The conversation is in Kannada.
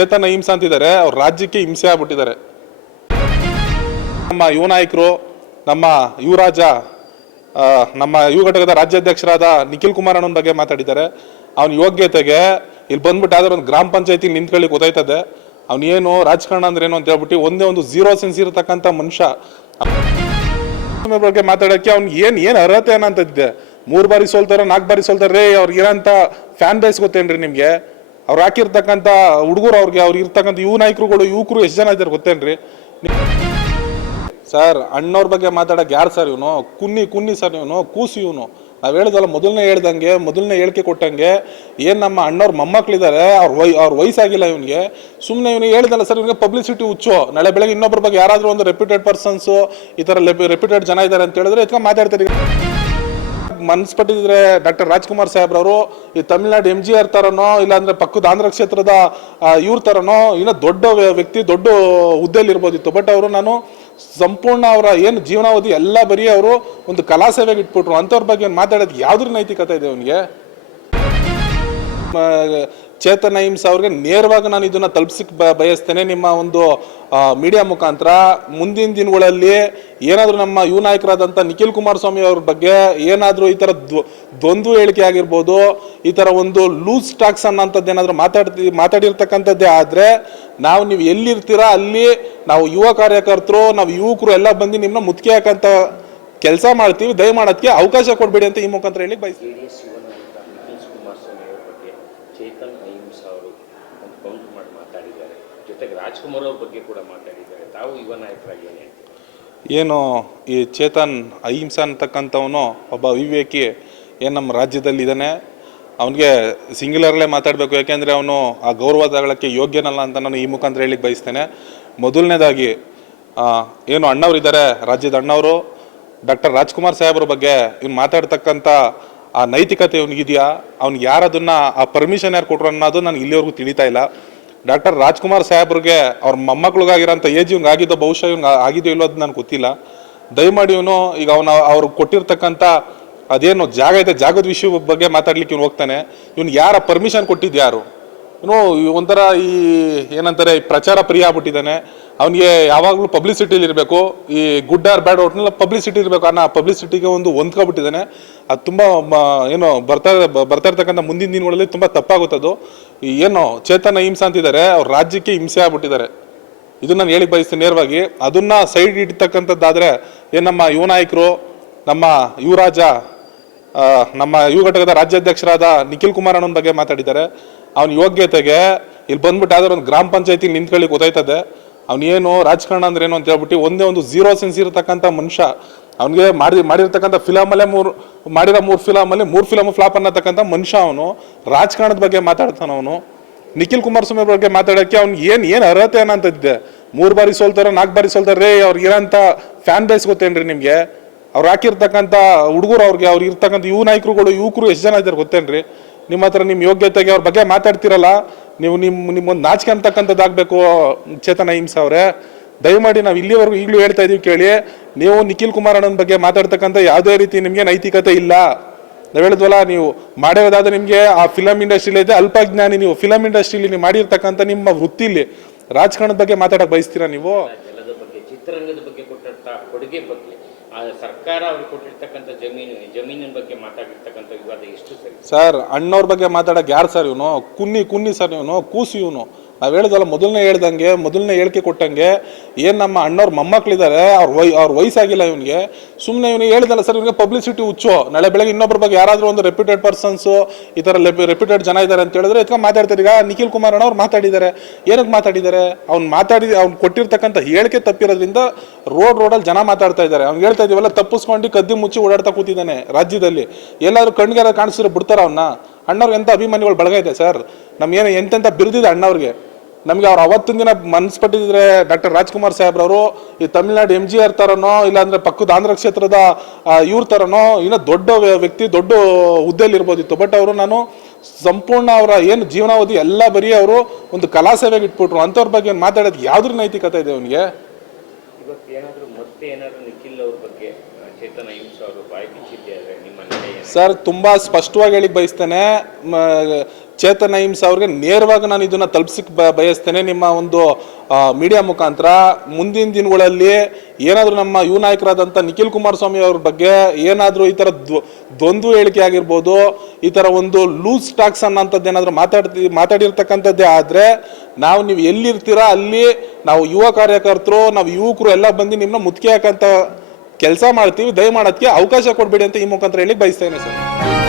ಚೇತನ್ ಅಹಿಂಸಾ ಅಂತಿದ್ದಾರೆ, ಅವ್ರ ರಾಜ್ಯಕ್ಕೆ ಹಿಂಸೆ ಆಗ್ಬಿಟ್ಟಿದ್ದಾರೆ. ನಮ್ಮ ಯುವ ನಾಯಕರು, ನಮ್ಮ ಯುವರಾಜ, ನಮ್ಮ ಯುವ ಘಟಕದ ರಾಜ್ಯಾಧ್ಯಕ್ಷರಾದ ನಿಖಿಲ್ ಕುಮಾರಣ್ಣನ ಬಗ್ಗೆ ಮಾತಾಡಿದ್ದಾರೆ. ಅವನ ಯೋಗ್ಯತೆಗೆ ಇಲ್ಲಿ ಬಂದ್ಬಿಟ್ಟು ಯಾವ್ದಾದ್ರು ಒಂದು ಗ್ರಾಮ ಪಂಚಾಯತಿ ನಿಂತ್ಕೊಳ್ಳಿ ಗೊತ್ತಾಯ್ತದೆ. ಅವನೇನು ರಾಜಕಾರಣ ಅಂದ್ರೆ ಏನು ಅಂತ ಹೇಳ್ಬಿಟ್ಟು ಒಂದೇ ಒಂದು ಝೀರೋ ಸೆನ್ಸ್ ಇರತಕ್ಕಂಥ ಮನುಷ್ಯ ಬಗ್ಗೆ ಮಾತಾಡೋಕ್ಕೆ ಅವ್ನು ಏನು ಅರ್ಹತೆ ಏನಂತಿದ್ದೆ. 3 ಬಾರಿ ಸೋಲ್ತಾರ, 4 ಬಾರಿ ಸೋಲ್ತಾರೆ. ಅವ್ರಿಗೆ ಇರೋಂಥ ಫ್ಯಾನ್ ಬೇಸ್ ಗೊತ್ತೇನ್ರಿ ನಿಮಗೆ? ಅವ್ರು ಹಾಕಿರ್ತಕ್ಕಂಥ ಹುಡುಗರು, ಅವ್ರಿಗೆ ಇರ್ತಕ್ಕಂಥ ಯುವಕರು ಎಷ್ಟು ಜನ ಇದ್ದಾರೆ ಗೊತ್ತೇನ್ರಿ ಸರ್? ಅಣ್ಣವ್ರ ಬಗ್ಗೆ ಮಾತಾಡಕ್ಕೆ ಯಾರು ಸರ್ ಇವನು? ಕುನ್ನಿ ಸರ್ ಇವನು, ಕೂಸು ಇವನು. ನಾವು ಹೇಳಿದಲ್ಲ, ಮೊದಲನೇ ಹೇಳಿಕೆ ಕೊಟ್ಟಂಗೆ ಏನು ನಮ್ಮ ಅಣ್ಣವ್ರ ಮೊಮ್ಮಕ್ಳಿದ್ದಾರೆ, ಅವ್ರ ವಯಸ್ಸಾಗಿಲ್ಲ ಇವನಿಗೆ. ಸುಮ್ಮನೆ ಇವನಿಗೆ ಹೇಳಿದಲ್ಲ ಸರ್, ಇವನಿಗೆ ಪಬ್ಲಿಸಿಟಿ ಹುಚ್ಚು. ನಾಳೆ ಬೆಳಗ್ಗೆ ಇನ್ನೊಬ್ಬರ ಬಗ್ಗೆ ಯಾರಾದರೂ ಒಂದು ರೆಪ್ಯೂಟೆಡ್ ಪರ್ಸನ್ಸು, ಈ ಥರ ರೆಪ್ಯೂಟೆಡ್ ಜನ ಇದ್ದಾರೆ ಅಂತ ಹೇಳಿದ್ರೆ ಎತ್ಕೊಂಡು ಮಾತಾಡ್ತಾರೆ. ಮನ್ಸು ಪಟ್ಟಿದ್ರೆ ಡಾಕ್ಟರ್ ರಾಜ್ಕುಮಾರ್ ಸಾಹೇಬ್ರವರು ಈ ತಮಿಳ್ನಾಡು MGR ಥರನೋ, ಇಲ್ಲಾಂದ್ರೆ ಪಕ್ಕದ ಆಂಧ್ರ ಕ್ಷೇತ್ರದ ಇವ್ರ ಥರನೋ ಇನ್ನೂ ದೊಡ್ಡ ವ್ಯಕ್ತಿ, ದೊಡ್ಡ ಹುದ್ದೆಯಲ್ಲಿ ಇರ್ಬೋದಿತ್ತು. ಬಟ್ ಅವರು ನಾನು ಸಂಪೂರ್ಣ ಅವರ ಏನು ಜೀವನಾವಧಿ ಎಲ್ಲ ಬರೀ ಅವರು ಒಂದು ಕಲಾ ಸೇವೆಗೆ ಇಟ್ಬಿಟ್ರು. ಅಂಥವ್ರ ಬಗ್ಗೆ ಮಾತಾಡೋದು ಯಾವ್ದ್ರ ನೈತಿಕತೆ ಇದೆ ಅವನಿಗೆ? ಚೇತನ್ ಅಹಿಂಸಾ ಅವ್ರಿಗೆ ನೇರವಾಗಿ ನಾನು ಇದನ್ನ ತಲುಪಿಸಕ್ಕೆ ಬಯಸ್ತೇನೆ ನಿಮ್ಮ ಒಂದು ಮೀಡಿಯಾ ಮುಖಾಂತರ. ಮುಂದಿನ ದಿನಗಳಲ್ಲಿ ಏನಾದರೂ ನಮ್ಮ ಯುವ ನಾಯಕರಾದಂಥ ನಿಖಿಲ್ ಕುಮಾರಸ್ವಾಮಿ ಅವ್ರ ಬಗ್ಗೆ ಏನಾದರೂ ಈ ಥರ ದ್ವಂದ್ವ ಹೇಳಿಕೆ ಆಗಿರ್ಬೋದು, ಈ ಥರ ಒಂದು ಲೂಸ್ ಟಾಕ್ಸ್ ಅನ್ನೋಂಥದ್ದು ಏನಾದರೂ ಮಾತಾಡಿರ್ತಕ್ಕಂಥದ್ದೇ ಆದರೆ ನೀವು ಎಲ್ಲಿರ್ತೀರಾ ಅಲ್ಲಿ ನಾವು ಯುವ ಕಾರ್ಯಕರ್ತರು, ನಾವು ಯುವಕರು ಎಲ್ಲ ಬಂದು ನಿಮ್ಮನ್ನ ಮುತ್ತಿಗೆ ಹಾಕಂತ ಕೆಲಸ ಮಾಡ್ತೀವಿ. ದಯಮಾಡೋದಕ್ಕೆ ಅವಕಾಶ ಕೊಡಬೇಡಿ ಅಂತ ಈ ಮುಖಾಂತರ ಹೇಳಿ ಬಯಸ್ತೀವಿ. ಚೇತನ್ ಅಹಿಂಸಾ ಅವರು ಒಂದು ಕೌಂಟರ್ ಮಾಡಿ ಮಾತಾಡಿದ್ದಾರೆ, ಜೊತೆಗೆ ರಾಜ್ಕುಮಾರ್ ಅವ್ರ ಬಗ್ಗೆ ಕೂಡ ಮಾತಾಡಿದ್ದಾರೆ. ತಾವು ಯುವ ನಾಯಕರಾಗಿ ಏನು ಈ ಚೇತನ್ ಅಹಿಂಸಾ ಅಂತಕ್ಕಂಥವನು ಒಬ್ಬ ವಿವೇಕಿ ಏನು ನಮ್ಮ ರಾಜ್ಯದಲ್ಲಿ ಇದ್ದಾನೆ. ಅವನಿಗೆ ಸಿಂಗ್ಯುಲರ್ಲೇ ಮಾತಾಡಬೇಕು, ಯಾಕೆಂದರೆ ಅವನು ಆ ಗೌರವ ತಗೊಳ್ಳೋಕ್ಕೆ ಯೋಗ್ಯನಲ್ಲ ಅಂತ ನಾನು ಈ ಮುಖಾಂತರ ಹೇಳಿಕ್ಕೆ ಬಯಸ್ತೇನೆ. ಮೊದಲನೇದಾಗಿ ಏನು ಅಣ್ಣವರಿದ್ದಾರೆ, ರಾಜ್ಯದ ಅಣ್ಣವರು ಡಾಕ್ಟರ್ ರಾಜ್ಕುಮಾರ್ ಸಾಹೇಬ್ರ ಬಗ್ಗೆ ಇವ್ನು ಮಾತಾಡ್ತಕ್ಕಂಥ ಆ ನೈತಿಕತೆ ಇವನಿಗಿದೆಯಾ? ಅವ್ನಿಗೆ ಯಾರದನ್ನ ಆ ಪರ್ಮಿಷನ್ ಯಾರು ಕೊಟ್ಟರು ಅನ್ನೋದು ನನಗೆ ಇಲ್ಲಿವರೆಗೂ ತಿಳಿತಾ ಇಲ್ಲ. ಡಾಕ್ಟರ್ ರಾಜ್ಕುಮಾರ್ ಸಾಹೇಬ್ರಿಗೆ ಅವ್ರ ಮೊಮ್ಮಕ್ಳಿಗಾಗಿರೋಂಥ ಏಜ್ ಇವ್ನಿಗೆ ಆಗಿದ್ದೋ, ಬಹುಶಃ ಇವ್ನಿಗೆ ಆಗಿದೆಯೋ ಇಲ್ಲೋ ಅದು ನನಗೆ ಗೊತ್ತಿಲ್ಲ. ದಯಮಾಡಿ ಇವನು ಈಗ ಅವ್ರು ಕೊಟ್ಟಿರ್ತಕ್ಕಂಥ ಅದೇನು ಜಾಗ ಇದೆ, ಜಾಗದ ವಿಷಯ ಬಗ್ಗೆ ಮಾತಾಡ್ಲಿಕ್ಕೆ ಇವ್ನು ಹೋಗ್ತಾನೆ. ಇವ್ನು ಯಾರ ಪರ್ಮಿಷನ್ ಕೊಟ್ಟಿದ್ದು ಯಾರು? ಇವನು ಒಂಥರ ಈ ಏನಂತಾರೆ ಪ್ರಚಾರ ಪ್ರಿಯ ಆಗ್ಬಿಟ್ಟಿದ್ದಾನೆ. ಅವನಿಗೆ ಯಾವಾಗಲೂ ಪಬ್ಲಿಸಿಟಿಲಿ ಇರಬೇಕು, ಈ ಗುಡ್ ಆರ್ ಬ್ಯಾಡ್ ಒಟ್ಟಿನಲ್ಲಿ ಪಬ್ಲಿಸಿಟಿ ಇರಬೇಕು ಅನ್ನೋ ಪಬ್ಲಿಸಿಟಿಗೆ ಒಂದು ಹೊಂದ್ಕೊಬಿಟ್ಟಿದ್ದಾನೆ. ಅದು ತುಂಬ ಏನು ಬರ್ತಾ ಇರ್ತಕ್ಕಂಥ ಮುಂದಿನ ದಿನಗಳಲ್ಲಿ ತುಂಬ ತಪ್ಪಾಗುತ್ತದು. ಏನು ಚೇತನ್ ಅಹಿಂಸಾ ಅಂತಿದ್ದಾರೆ, ಅವ್ರ ರಾಜ್ಯಕ್ಕೆ ಹಿಂಸೆ ಆಗ್ಬಿಟ್ಟಿದ್ದಾರೆ. ಇದನ್ನ ನಾನು ಹೇಳಿಕ್ಕೆ ಬಯಸ್ತೀನಿ ನೇರವಾಗಿ. ಅದನ್ನ ಸೈಡ್ ಇಡ್ತಕ್ಕಂಥದ್ದಾದರೆ ಏನು ನಮ್ಮ ಯುವ ನಾಯಕರು, ನಮ್ಮ ಯುವರಾಜ, ನಮ್ಮ ಯುವ ಘಟಕದ ರಾಜ್ಯಾಧ್ಯಕ್ಷರಾದ ನಿಖಿಲ್ ಕುಮಾರಣ್ಣನ ಬಗ್ಗೆ ಮಾತಾಡಿದ್ದಾರೆ. ಅವನ ಯೋಗ್ಯತೆಗೆ ಇಲ್ಲಿ ಬಂದ್ಬಿಟ್ಟು ಯಾವ್ದಾದ್ರು ಒಂದು ಗ್ರಾಮ ಪಂಚಾಯತಿ ನಿಂತ್ಕೊಳ್ಳಿ ಗೊತ್ತಾಯ್ತದೆ. ಅವನೇನು ರಾಜಕಾರಣ ಅಂದ್ರೆ ಏನು ಅಂತ ಹೇಳ್ಬಿಟ್ಟು ಒಂದೇ ಒಂದು ಝೀರೋ ಸೆನ್ಸ್ ಇರತಕ್ಕಂಥ ಮನುಷ್ಯ. ಅವನಿಗೆ ಮಾಡಿರ್ತಕ್ಕಂಥ ಫಿಲಮಲ್ಲೇ ಮೂರು ಫಿಲಮ್ ಫ್ಲಾಪ್ ಅನ್ನತಕ್ಕಂಥ ಮನುಷ್ಯ. ಅವನು ರಾಜಕಾರಣದ ಬಗ್ಗೆ ಮಾತಾಡ್ತಾನ. ಅವನು ನಿಖಿಲ್ ಕುಮಾರಸ್ವಾಮಿ ಬಗ್ಗೆ ಮಾತಾಡೋಕ್ಕೆ ಅವ್ನಿಗೆ ಏನು ಅರ್ಹತೆ ಏನಂತಿದ್ದೆ. 3 ಬಾರಿ ಸೋಲ್ತಾರ, 4 ಬಾರಿ ಸೋಲ್ತಾರೆ. ಅವ್ರಿಗೆ ಇರೋಂಥ ಫ್ಯಾನ್ ಬೇಸ್ ಗೊತ್ತೇನ್ರಿ ನಿಮಗೆ? ಅವ್ರು ಹಾಕಿರ್ತಕ್ಕಂಥ ಹುಡುಗರು, ಅವ್ರಿಗೆ ಇರ್ತಕ್ಕಂಥ ಯುವಕರು ಎಷ್ಟು ಜನ ಇದ್ದಾರೆ ಗೊತ್ತೇನ್ರಿ? ನಿಮ್ಮ ಹತ್ರ ನಿಮ್ಮ ಯೋಗ್ಯತೆಗೆ ಅವ್ರ ಬಗ್ಗೆ ಮಾತಾಡ್ತಿರಲ್ಲ, ನೀವು ನಿಮ್ಮೊಂದು ನಾಚಿಕೆ ಅಂತಕ್ಕಂಥದ್ದಾಗಬೇಕು. ಚೇತನ್ ಅಹಿಂಸಾ ಅವರೇ, ದಯಮಾಡಿ ನಾವು ಇಲ್ಲಿವರೆಗೂ ಈಗಲೂ ಹೇಳ್ತಾ ಇದೀವಿ ಕೇಳಿ. ನೀವು ನಿಖಿಲ್ ಕುಮಾರಣ್ಣನ ಬಗ್ಗೆ ಮಾತಾಡ್ತಕ್ಕಂಥ ಯಾವುದೇ ರೀತಿ ನಿಮಗೆ ನೈತಿಕತೆ ಇಲ್ಲ. ನಾವು ಹೇಳಿದ್ವಲ್ಲ, ನೀವು ಮಾಡಿರೋದಾದ್ರೆ ನಿಮಗೆ ಆ ಫಿಲಮ್ ಇಂಡಸ್ಟ್ರಿಲಿ ಇದೆ ಅಲ್ಪಜ್ಞಾನಿ. ನೀವು ಫಿಲಮ್ ಇಂಡಸ್ಟ್ರಿಲಿ ನೀವು ಮಾಡಿರ್ತಕ್ಕಂಥ ನಿಮ್ಮ ವೃತ್ತಿಲಿ ರಾಜಕಾರಣದ ಬಗ್ಗೆ ಮಾತಾಡಕ್ಕೆ ಬಯಸ್ತೀರಾ ನೀವು? ಚಿತ್ರರಂಗದ ಬಗ್ಗೆ ಕೊಟ್ಟಂತ ಕೊಡುಗೆ ಬಗ್ಗೆ, ಸರ್ಕಾರ ಅವ್ರಿಗೆ ಕೊಟ್ಟಿರ್ತಕ್ಕಂಥ ಜಮೀನಿನ ಬಗ್ಗೆ ಮಾತಾಡಿರ್ತಕ್ಕಂಥ ವಿವಾದ ಎಷ್ಟು ಸರಿ? ಸರ್, ಅಣ್ಣವ್ರ ಬಗ್ಗೆ ಮಾತಾಡಕ್ಕೆ ಯಾರು ಸರ್ ಇವನು? ಕುನ್ನಿ ಸರ್ ಇವನು, ಕೂಸು ಇವನು. ನಾವು ಹೇಳಿದಲ್ಲ, ಮೊದಲನೇ ಹೇಳಿಕೆ ಕೊಟ್ಟಂಗೆ ಏನು ನಮ್ಮ ಅಣ್ಣವ್ರ ಮೊಮ್ಮಕ್ಳಿದ್ದಾರೆ, ಅವ್ರ ವಯಸ್ಸಾಗಿಲ್ಲ ಇವನಿಗೆ. ಸುಮ್ಮನೆ ಇವನಿಗೆ ಹೇಳಿದಲ್ಲ ಸರ್, ಇವನಿಗೆ ಪಬ್ಲಿಸಿಟಿ ಹುಚ್ಚು. ನಾಳೆ ಬೆಳಗ್ಗೆ ಇನ್ನೊಬ್ಬರ ಬಗ್ಗೆ ಯಾರಾದರೂ ಒಂದು ರೆಪ್ಯೂಟೆಡ್ ಪರ್ಸನ್ಸು, ಈ ಥರ ರೆಪ್ಯೂಟೆಡ್ ಜನ ಇದ್ದಾರೆ ಅಂತ ಹೇಳಿದ್ರೆ ಎತ್ಕೊಂಡು ಮಾತಾಡ್ತಾರೆ. ಈಗ ನಿಖಿಲ್ ಕುಮಾರಣ್ಣ ಅವ್ರು ಮಾತಾಡಿದ್ದಾರೆ. ಏನಕ್ಕೆ ಮಾತಾಡಿದ್ದಾರೆ? ಅವ್ನು ಕೊಟ್ಟಿರ್ತಕ್ಕಂಥ ಹೇಳಿಕೆ ತಪ್ಪಿರೋದ್ರಿಂದ ರೋಡಲ್ಲಿ ಜನ ಮಾತಾಡ್ತಾ ಇದ್ದಾರೆ. ಅವ್ನು ಹೇಳ್ತಾ ಇದೀವಲ್ಲ, ತಪ್ಪಿಸ್ಕೊಂಡು ಕದ್ದಿ ಮುಚ್ಚಿ ಓಡಾಡ್ತಾ ಕೂತಿದ್ದಾನೆ ರಾಜ್ಯದಲ್ಲಿ. ಎಲ್ಲಾದ್ರೂ ಕಣ್ಗೆಲ್ಲ ಕಾಣಿಸಿದ್ರೆ ಬಿಡ್ತಾರ ಅವನ್ನ? ಅಣ್ಣವ್ರಿಗೆ ಎಂಥ ಅಭಿಮಾನಿಗಳು ಬಳಗ ಇದೆ ಸರ್. ನಮ್ಗೇನು ಎಂತೆಂಥ ಬಿರುದಿದೆ ಅಣ್ಣವ್ರಿಗೆ. ನಮಗೆ ಅವ್ರು ಅವತ್ತಿನ ದಿನ ಮನ್ಸು ಪಟ್ಟಿದ್ರೆ ಡಾಕ್ಟರ್ ರಾಜ್ಕುಮಾರ್ ಸಾಹೇಬ್ರವರು ಈ ತಮಿಳ್ನಾಡು MGR ಥರನೋ, ಇಲ್ಲಾಂದ್ರೆ ಪಕ್ಕದ ಆಂಧ್ರ ಕ್ಷೇತ್ರದ ಇವ್ರ ಥರನೋ ಇನ್ನೂ ದೊಡ್ಡ ವ್ಯಕ್ತಿ, ದೊಡ್ಡ ಹುದ್ದೆಯಲ್ಲಿ ಇರ್ಬೋದಿತ್ತು. ಬಟ್ ಅವರು ನಾನು ಸಂಪೂರ್ಣ ಅವರ ಏನು ಜೀವನಾವಧಿ ಎಲ್ಲ ಬರೀ ಅವರು ಒಂದು ಕಲಾ ಸೇವೆಗೆ ಇಟ್ಬಿಟ್ರು. ಅಂಥವ್ರ ಬಗ್ಗೆ ಮಾತಾಡೋದು ಯಾವ್ದ್ರ ನೈತಿಕತೆ ಇದೆ ಅವನಿಗೆ? ಇವತ್ತು ಏನಾದರೂ ನಿಖಿಲ್ ಅವ್ರ ಬಗ್ಗೆ ಚೇತನ್ ಅಹಿಂಸಾ ಅವರು ಬಾಯಿ ಬಿಚ್ಚಿದ್ದಾರೆ ನಿಮ್ಮ ಸರ್ ತುಂಬ ಸ್ಪಷ್ಟವಾಗಿ ಹೇಳಿಕ್ ಬಯಸ್ತೇನೆ. ಚೇತನ್ ಅಹಿಂಸಾ ಅವ್ರಿಗೆ ನೇರವಾಗಿ ನಾನು ಇದನ್ನ ತಲುಪಿಸಕ್ಕೆ ಬಯಸ್ತೇನೆ ನಿಮ್ಮ ಒಂದು ಮೀಡಿಯಾ ಮುಖಾಂತರ. ಮುಂದಿನ ದಿನಗಳಲ್ಲಿ ಏನಾದರೂ ನಮ್ಮ ಯುವ ನಾಯಕರಾದಂಥ ನಿಖಿಲ್ ಕುಮಾರಸ್ವಾಮಿ ಅವ್ರ ಬಗ್ಗೆ ಏನಾದರೂ ಈ ಥರ ದ್ವಂದ್ವ ಹೇಳಿಕೆ ಆಗಿರ್ಬೋದು, ಈ ಥರ ಒಂದು ಲೂಸ್ ಟಾಕ್ಸ್ ಅನ್ನೋಂಥದ್ದು ಏನಾದರೂ ಮಾತಾಡಿರ್ತಕ್ಕಂಥದ್ದೇ ಆದರೆ ನೀವು ಎಲ್ಲಿರ್ತೀರಾ ಅಲ್ಲಿ ನಾವು ಯುವ ಕಾರ್ಯಕರ್ತರು, ನಾವು ಯುವಕರು ಎಲ್ಲ ಬಂದು ನಿಮ್ಮನ್ನ ಮುತ್ತಿಗೆ ಹಾಕಂತ ಕೆಲಸ ಮಾಡ್ತೀವಿ. ದಯಮಾಡೋದಕ್ಕೆ ಅವಕಾಶ ಕೊಡಬೇಡಿ ಅಂತ ಈ ಮುಖಾಂತರ ಹೇಳಿಕ್ಕೆ ಬಯಸ್ತೇನೆ ಸರ್.